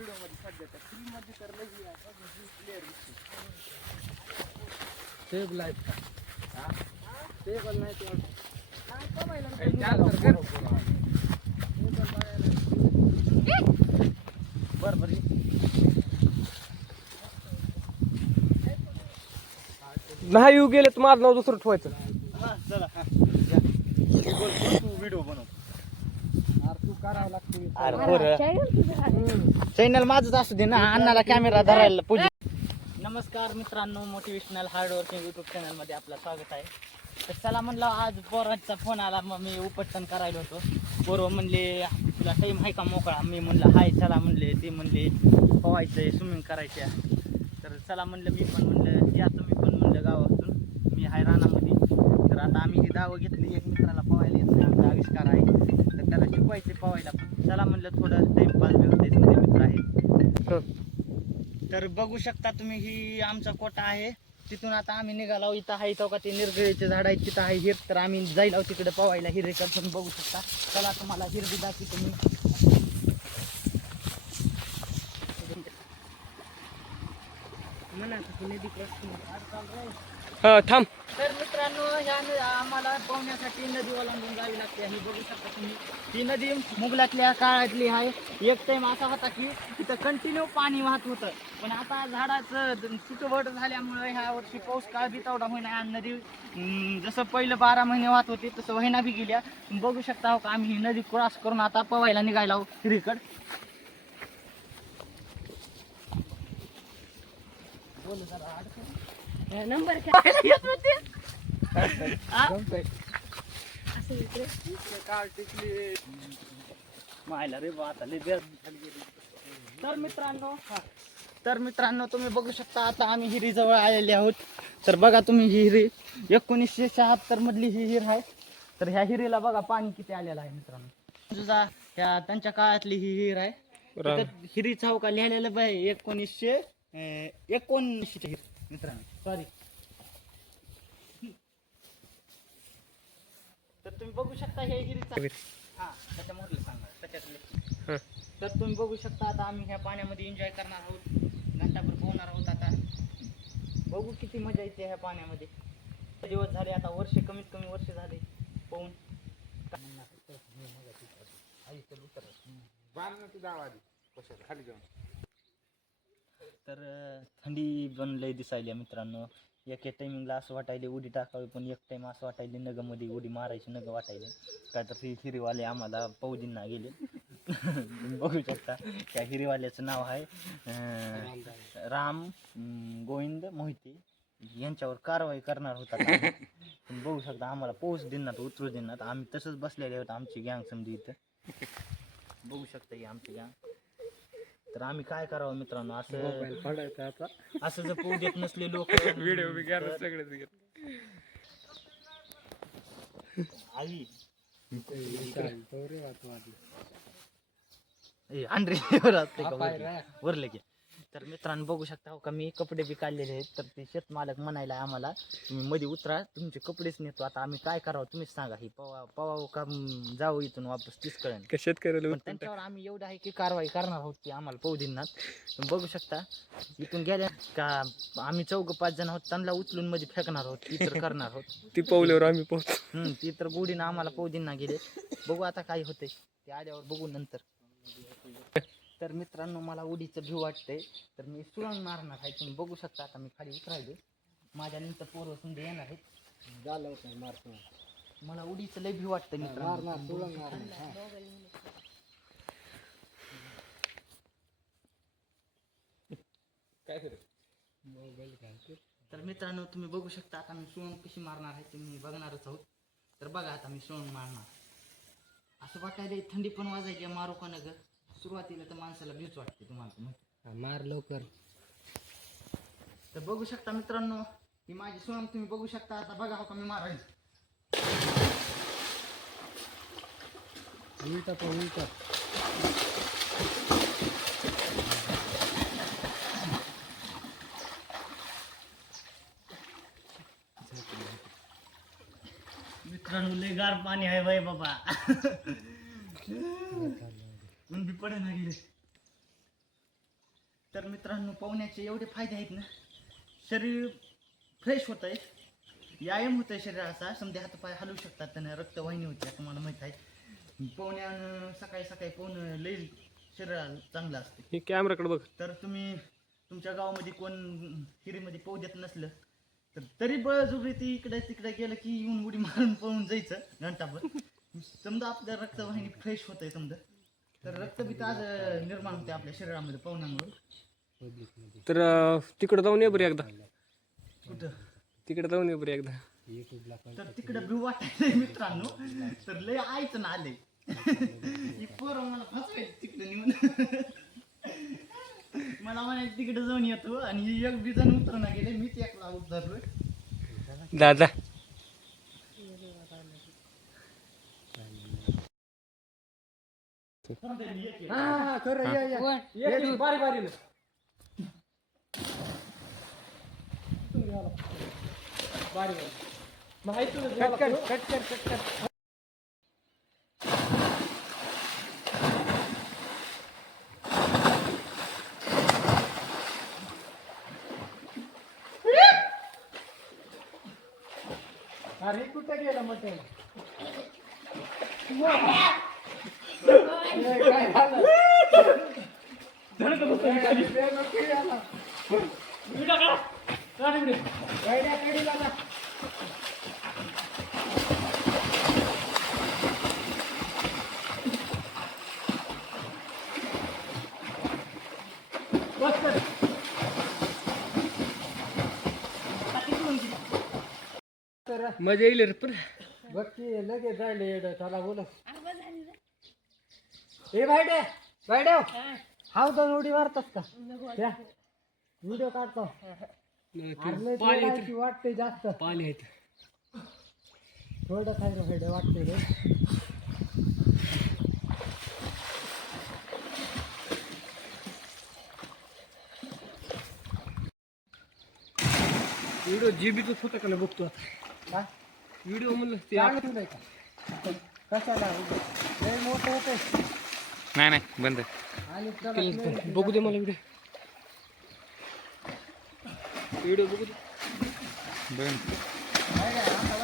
Video मध्ये सध्या तर फ्री मध्ये तर लगी प्लेअर दिसतो सेव लाईफ का सेव नाही ते बरं नाही येऊ गेले तर माझं नाव दुसरं ठेवायचं. चला व्हिडिओ बनव. तू करावं लागते चॅनल माझंच असू दे ना, अण्णाला कॅमेरा धरायला पूजा. नमस्कार मित्रांनो, मोटिवेशनल हार्डवर्किंग युट्यूब चॅनल मध्ये आपलं स्वागत आहे. तर चला म्हणलं आज पोरांचा फोन आला, मग मी उपटन करायला होतो. पोरं म्हणले तुला टाईम आहे का मोकळा, मी म्हणलं हाय चला म्हणले. ते म्हणले पोहायचंय, स्विमिंग करायच्या. तर चला म्हणलं, मी पण म्हणलं या तुम्ही पण म्हणलं गावातून, मी हाय रानामध्ये. तर आता आम्ही ही दावं घेतली, एक मित्राला पोहायला येत नाही, आमचा आविष्कार आहे, तर त्याला शिकवायचे पोहायला. चला म्हणलं थोडं टाईमपास बी होते, समजे मित्र आहे. तर बघू शकता तुम्ही, ही आमचा कोटा आहे. तिथून आता आम्ही निघालो. इथं आहे तो का ते निरगळीचे झाड आहेत, तिथं आहे हिर. तर आम्ही जाईल तिकडे पोहायला हिरेकडे. पण बघू शकता, चला तुम्हाला हिरबी दाखवी तुम्ही. थांब. तर मित्रांनो, ह्या आम्हाला पोहण्यासाठी नदी ओलांडून जावी लागते. हे बघू शकता तुम्ही, ही नदी मुघलातल्या काळातली आहे. एक टाइम असा होता की तिथं कंटिन्यू पाणी वाहत होतं, पण आता झाडाचं सुटवट झाल्यामुळे ह्या वर्षी पाऊस काळ बी तेवढा होईना. आणि नदी जसं पहिलं 12 महिने वाहत होती तसं व्हायना बी गेल्या. बघू शकता हो का, आम्ही ही नदी क्रॉस करून आता पोहायला निघायला हिरीकड. नंबर मायला रे बा आता. तर मित्रांनो तुम्ही बघू शकता, आता आम्ही हिरीजवळ आलेले आहोत. तर बघा तुम्ही, ही हिरी 1976 मधली ही हिर आहे. तर ह्या हिरीला बघा पाणी किती आलेलं आहे मित्रांनो. तुझा ह्या त्यांच्या काळातली ही हिर आहे. हिरी चौका लिहिलेलं बाय 1919 हिर मित्रांनो, सॉरी. तर तुम्ही बघू शकता हे हिरीचा, हा त्याच्यामधलं सांगा त्याच्यातले. तर तुम्ही बघू शकता, आता आम्ही ह्या पाण्यामध्ये एन्जॉय करणार आहोत, घंटाभर पोहणार आहोत. आता बघू किती मजा येते ह्या पाण्यामध्ये. दिवस झाले आता, वर्ष कमीत कमी वर्ष झाले पोहून. तर थंडी पण लय दिसायली मित्रांनो. एक टायमिंगला असं वाटायले उडी टाकावी, पण एक टाइम असं वाटायले नगमध्ये उडी मारायची, नग वाटायले काय. तर हिरीवाले आम्हाला पौदींना गेले. बघू शकता, त्या हिरीवाल्याचं नाव आहे राम गोविंद मोहिते. यांच्यावर कारवाई करणार होता. पण बघू शकता, आम्हाला पोहोच देणार, उतरू देणार. आम्ही तसंच बसलेले होतो, आमची गँग समजी इथं. बघू शकता ही आमची गँग. तर आम्ही काय करावं मित्रांनो, असं असं जर पोहू देत नसले लोक. व्हिडिओ बी घ्या सगळेच. आई अंड्रे वरले की. तर मित्रांनो बघू शकता हो का, मी कपडे बी काढलेले आहेत. तर ते शेतमालक म्हणायला आम्हाला, तुम्ही मध्ये उतरा, तुमचे कपडेच नेतो. आता आम्ही काय करावं तुम्हीच सांगा. ही पवावं का जावं इथून वापस, तीच कळेल. शेतकऱ्याला त्यांच्यावर आम्ही एवढं आहे की कारवाई करणार आहोत की आम्हाला पोहू देणार. बघू शकता इथून गेल्या का आम्ही 4-5 जण आहोत, त्यांना उचलून मध्ये फेकणार आहोत. ती तर करणार आहोत, ती पोहल्यावर आम्ही पोहतो. ती तर गोडीनं आम्हाला पोहू देणार गेले. बघू आता काय होतंय ते आल्यावर बघू नंतर. तर मित्रांनो, मला उडीचं भीव वाटतंय, तर मी सुरंग मारणार आहे. तुम्ही बघू शकता, आता मी खाली उतरायले. माझ्या नंतर पोरं समजा येणार आहेत. मला उडीचं लय भीव वाटतं मित्रांनो. तर मित्रांनो तुम्ही बघू शकता, आता मी सुरंग कशी मारणार आहे तुम्ही बघणारच आहोत. तर बघा आता मी सुरंग मारणार. असं वाटायला थंडी पण वाजायची, मारू का नगर. सुरुवातीला तर माणसाला भीच वाटते, तुम्हाला मार लवकर. तर बघू शकता मित्रांनो, ही माझी सुरंग तुम्ही बघू शकता. आता बघा हो का मी मारायचं. उलटा पण उलटा. मित्रांनो लय गार पाणी आहे बाई बाबा. ऊन बी पडे ना गेले. तर मित्रांनो पोहण्याचे एवढे फायदे आहेत ना, शरीर फ्रेश होत आहे, व्यायाम होत आहे शरीराचा, समजा हातपाय हलवू शकतात, त्यांना रक्तवाहिनी होते तुम्हाला माहीत आहे. पोहण्यानं सकाळी सकाळी पोहणं लई शरीराला चांगलं असते. हे कॅमेराकडे बघ. तर तुम्ही तुमच्या गावामध्ये कोण हिरीमध्ये पोहू देत नसलं तर तरी बळजुबरी ती इकडे तिकडे गेलं की येऊन उडी मारून पळून जायचं घंटाभर. समजा आपल्या रक्तवाहिनी फ्रेश होत आहे समजा, तर रक्तबीत आज निर्माण होते आपल्या शरीरामध्ये पोहण्यामुळे. तर तिकडे जाऊन ये बरं एकदा. कुठं तिकडे जाऊन ये बरं एकदा. तर तिकडे भिव वाटायचंय मित्रांनो, तर लय आयचं ना आले ही पोरं मला फसवायची तिकडे नेऊन. मला म्हणायचं तिकडे जाऊन येतो आणि ही एक बी जण उतरणा गेले, मीच एकला उतरलोय. दादा बारी बारी माहिती. अरे कुठे गेला मटण? मजा येईल रे पण. बघती लगेच जायला येडं त्याला बोल. ए भाईडे भाईडे हाव दोन उडी मारतात का त्या व्हिडिओ काढतो. वाटते जास्त पाणी आहेत. थोडं खायला भाईडे वाटते रे. व्हिडिओ जीबीच होता का नाही बघतो आता. काय व्हिडिओ म्हणलं ते चांगलं नाही का कशाला लय मोठं होतंय. नाही नाही बंद आणि त्याला बघू दे मला व्हिडिओ. व्हिडिओ बघू दे. भाईडे, आता